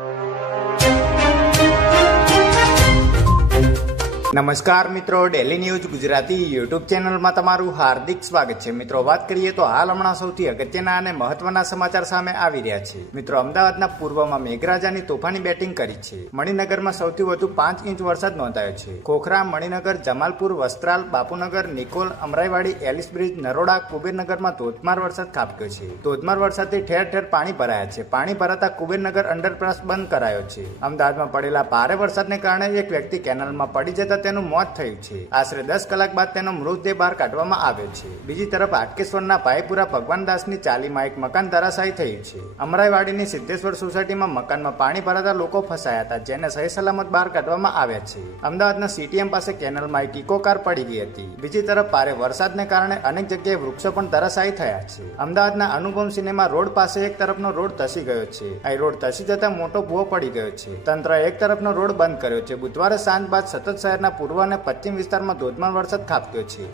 you. નમસ્કાર મિત્રો daily news Gujarati YouTube ચેનલમાં તમારું હાર્દિક સ્વાગત છે. મિત્રો, વાત કરીએ તો હાલ હમણાં સૌથી અગત્યના અને મહત્વના સમાચાર સામે આવી રહ્યા છે. મિત્રો, અમદાવાદના પૂર્વમાં મેઘરાજાની તોફાની બેટિંગ કરી છે. મણિનગરમાં સૌથી વધુ પાંચ ઇંચ વરસાદ નોંધાયો છે. ખોખરા, મણિનગર, જમાલપુર, વસ્ત્રાલ, બાપુનગર, નિકોલ, અમરાઈવાડી, એલિસ બ્રિજ, નરોડા, કુબેરનગરમાં ધોધમાર વરસાદ ખાબક્યો છે. ધોધમાર વરસાદથી ઠેર ઠેર પાણી ભરાયા છે. પાણી ભરાતા કુબેરનગર અંડરપાસ બંધ કરાયો છે. અમદાવાદમાં પડેલા ભારે વરસાદને કારણે એક વ્યક્તિ કેનાલમાં પડી જતા તેનું મોત થયું છે. આશરે દસ કલાક બાદ તેનો મૃતદેહ બહાર કાઢવામાં આવ્યો છે. બીજી તરફ હાટકેશ્વરના ભાઈપુરા ભગવાનદાસની ચાલીમાં એક મકાન ધરાશાયી થયું છે. અમરાઈવાડીની સિદ્ધેશ્વર સોસાયટીમાં મકાનમાં પાણી ભરાતા લોકો ફસાયા હતા, જેને સહી સલામત બહાર કાઢવામાં આવ્યા છે. અમદાવાદના સીટીએમ પાસે કેનલમાં એક ઇકો કાર પડી ગઈ હતી. બીજી તરફ ભારે વરસાદને કારણે અનેક જગ્યાએ વૃક્ષો પણ ધરાશાયી થયા છે. અમદાવાદના અનુપમ સિનેમા રોડ પાસે એક તરફનો રોડ ધસી ગયો છે. આ રોડ ધસી જતા મોટો ભૂવો પડી ગયો છે. તંત્રએ એક તરફનો રોડ બંધ કર્યો છે. બુધવારે સાંજ બાદ સતત શહેરના પૂર્વ અને પશ્ચિમ વિસ્તારમાં ધોધમાર વરસાદ ખાબક્યો છે.